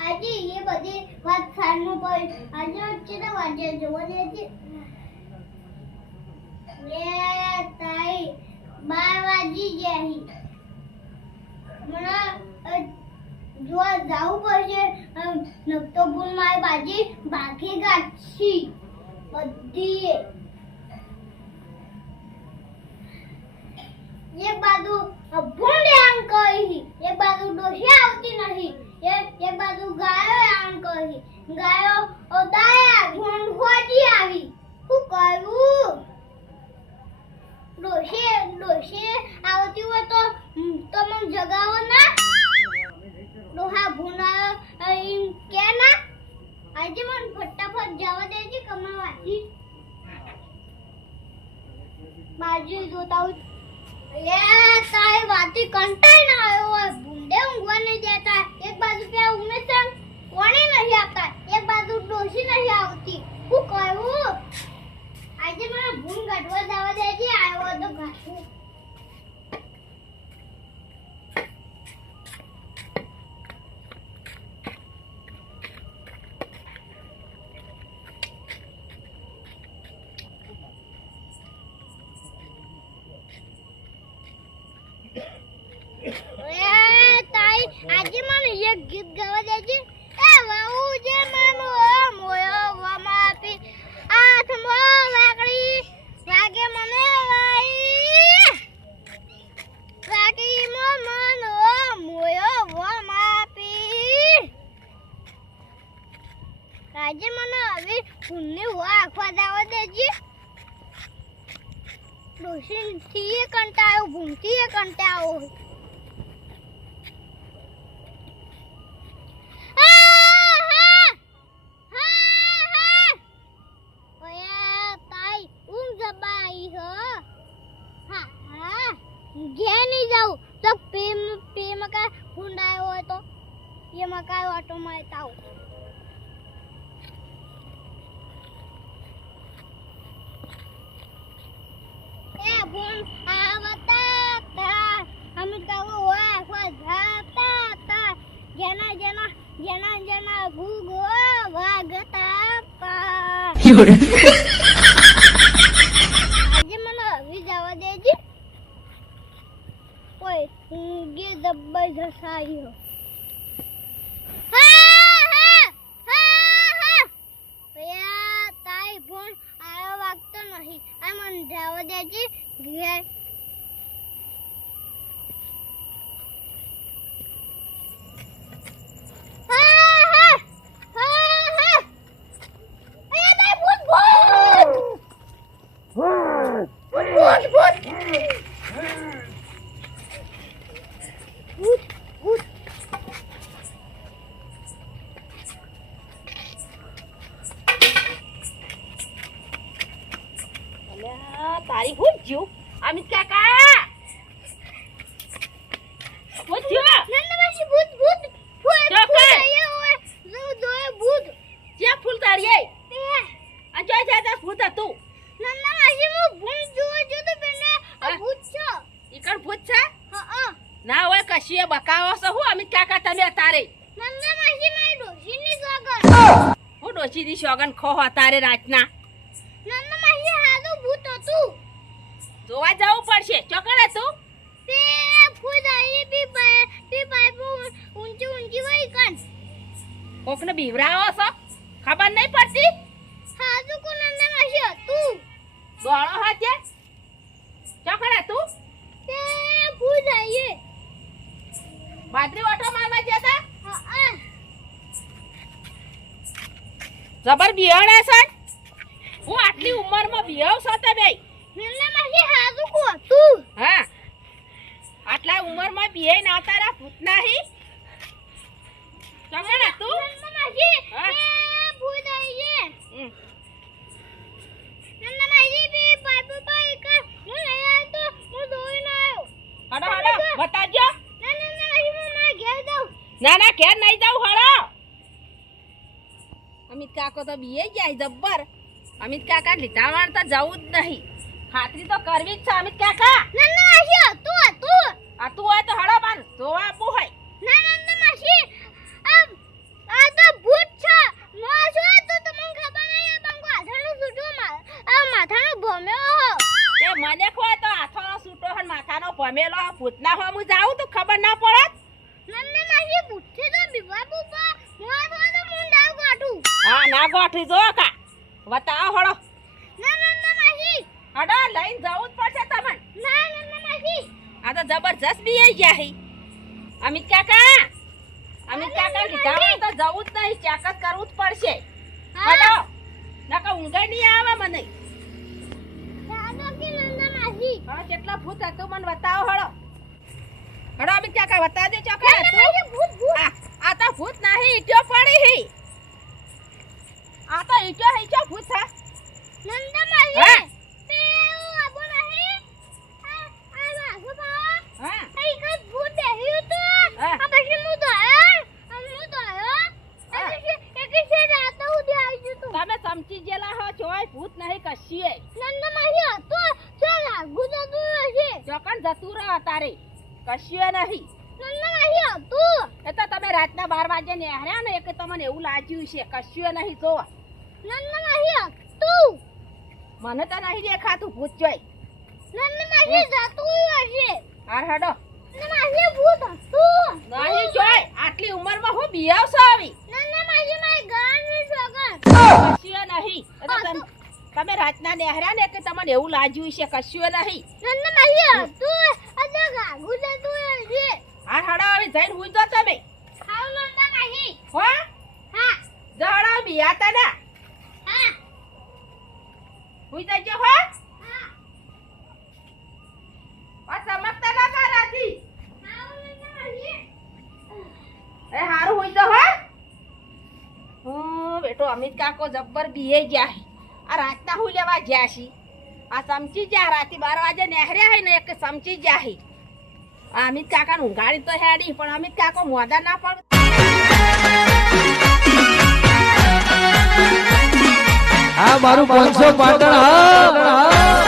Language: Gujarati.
આજે એ બધી વાત સારનું પર આજે કેટલા વાગે જોવા દે છે લે તાઈ 12 વાગી ગયા મને જોવા જાવું પડશે નકતો ભૂલ મારી બાજી બાકી ગાછી બધી એક બાજુ ભૂંડે આમ કહી એક બાજુ ડોસી આવતી નથી એક બાજુ ગાયો આમ કહી ગાયો ઓદાયા ભૂંડ ખોજી આવી શું કરું ડોસી આવતી હોય તો મને જગાવો ના ડોહા ભૂંડા કે ના આજે મને ફટાફટ જવા દેજે કમાવાથી બાજુ જોતા હું લે તારી વાતી કંટાઈ ના આવ્યો હોય ભૂંડે ઊંઘવા નહીં દેતા એક બાજુ ત્યાં ઉમેશ કોણે નહીં આવતા એક બાજુ ડોસી નહીં આવતી શું કહ્યું આજે મને ભૂંડ ગાઢવા જવા દેજે આવ્યો તો ગાઢું આજે મને એક ગીત ગાવા દેજે એ વાઉ જે માનો મોયો વમાપી હાથમાં લાકડી લાગે મને લાકડી મનો મોયો વમાપી આજે મને હવે પુણ્ય આખવા દાવા દેજે ડોસી થી કંટાળો ભૂંતી કંટાળો ઘેર નહીં જાઉં તો પેમ કા હુંડાયો હોય તો એમાં કાંઈ ઓટો માં તાવ એ ભૂન આવતા અમે કાવો હોય જાતા તા જેના જેના જેના જેના ભૂગો વાગતા આજે મને આવી જવા દેજે ઓય ઊંઘે દબ્બાઈ જસાયો તાઈ ફોન આયો વાગતો નહીં આ મને જવા દેજે ઘેર તારી હું જ્યો અમિત કાકા હું જ્યો નંદવાસી ભૂત ભૂત ફૂલ આયા હોય જો દોય ભૂત જે ફૂલ તારીએ આ જોઈ જા ભૂત હતું નંદવાસી મુ ભૂત જો તો પેલે આ ભૂત છો ઈકણ ભૂત છે હા ના હોય કશીએ બકાવો છો હું અમિત કાકા તમે તારે નંદવાસી મારી ડોશીની સોગન હું ડોશીની સોગન ખો તારે રાતના નંદવાસી હાદો ભૂત હતું જોવા જવું પડશે ચોકડ હતું તે ફૂદાઈ બી પાઇપ ઊંચી વઈ કન કોકને બીવરાવો છો ખબર નહીં પડતી હાદુ કો નંદવાસી હતું ગોળો હાથે ચોકડ હતું તે ફૂદાઈ બાદરી ઓટો મારવા જતા હા જબર બિયાણા છે હું આટલી ઉંમરમાં બિયાવ છો તમે નંદવાસી હાદુ કો હતું હા આટલા ઉંમરમાં બિયાઈ ના તારા ભૂત નહીં ચોકડ હતું નંદવાસી હા. તે ફૂદાઈ નંદવાસી બી પાઇપ હું લઈ આવ્યો તો હું દોઈ ના આવ્યો હડો બતાજો નંદવાસી હું મારા ઘેર દઉં ના ઘેર નહીં જાવ હળો અમિત કાકો તો બીએ જાય જબ્બર અમિત કાકા લીધા વાળ તો જવું જ નહીં ખાતરી તો કરવી જ છે અમિત કાકા નંદવાસી હતું આ તું હોય તો હળો બાર જોવા આપવું હોય નંદવાસી આ ભમેલો ભૂતના હો હું જાઉં તો ખબર ના પડત. નન્ને માસી બુઠ્ઠી તો બીવા બુપા મોર તો મુંડા ગાઠું. હા ના ગોઠી જો કા બતાવો હળો. ના નન્ને માસી હડો લઈને જવું જ પડશે તમને. ના નન્ને માસી આ તો જબરજસ્ત બી ગયા હી. અમિત કાકા લીધા હોય તો જવું જ નહીં, ચેક જ કરવું જ પડશે. હડો નકા ઊંઘ નહીં આવે મને. દાદો કે નન્ને માસી હા કેટલા ભૂત હતું મને બતાવો હળો. હડો અમિત કાકા બતા દે ચોકર નન્ને માસી ભૂત ભૂત આ તો ભૂત નહીં ઈટો પડી હી. આ તો ઈટો ભૂત છે. નન્ને માસી હા પેઉ આબો નહીં આ વાસુ બા હા એ કઈ ભૂત દેખ્યું તો હા. આ પછી હું દોયો એક છે રાત ઉડી આવી ગયું તું તમે સમજી ગયેલા હો ચોય ભૂત નહીં કશીએ. નન્ને માસી હતું ચાલ ગુજતું હશે ચોકન જતું રહો તારે કશીએ નહીં. નન્ને માસી હતું એ તો તમે રાતના 12 વાગે નેહર્યા ને એટલે તમને એવું લાગ્યું છે કશીએ નહીં. જો નન્ને માસી હતું મને તો નહીં દેખાતું ભૂત જોઈ. નન્ને માસી જાતું હશે હાર હડો નન્ને માસી ભૂત હતું નહીં જોઈ. આટલી ઉંમરમાં હું બિયાવશો આવી નન્ને માસી મારી ગાન સોગન કશીએ નહીં. એ તો તમે રાતના નેહર્યા ને એટલે તમને એવું લાગ્યું છે કશીએ નહીં. નન્ને માસી હતું અદા ગુજતું હશે હાર હડો હવે જઈને હુઈ જો તમે. હાઉ નન્ને માસી હો હા જડો બિયાતા ના હા હુઈ જજો હો. હા આ ચમકતા ના કરાતી. હાઉ નન્ને માસી એ હારું હુઈ જો હો. બેટો અમિત કાકો જબ્બર બીએ ગયા હે. આ રાતના હું લેવા ગયા છી. આ સમજી ગયા રાતે 12 વાગે નેહર્યા હે ને એક સમજી ગયા હે. આ અમિત કાકા નું ગાડી તો હેડી પણ અમિત કાકો મોદા ના પડ. આ મારું 500 પાટણ હા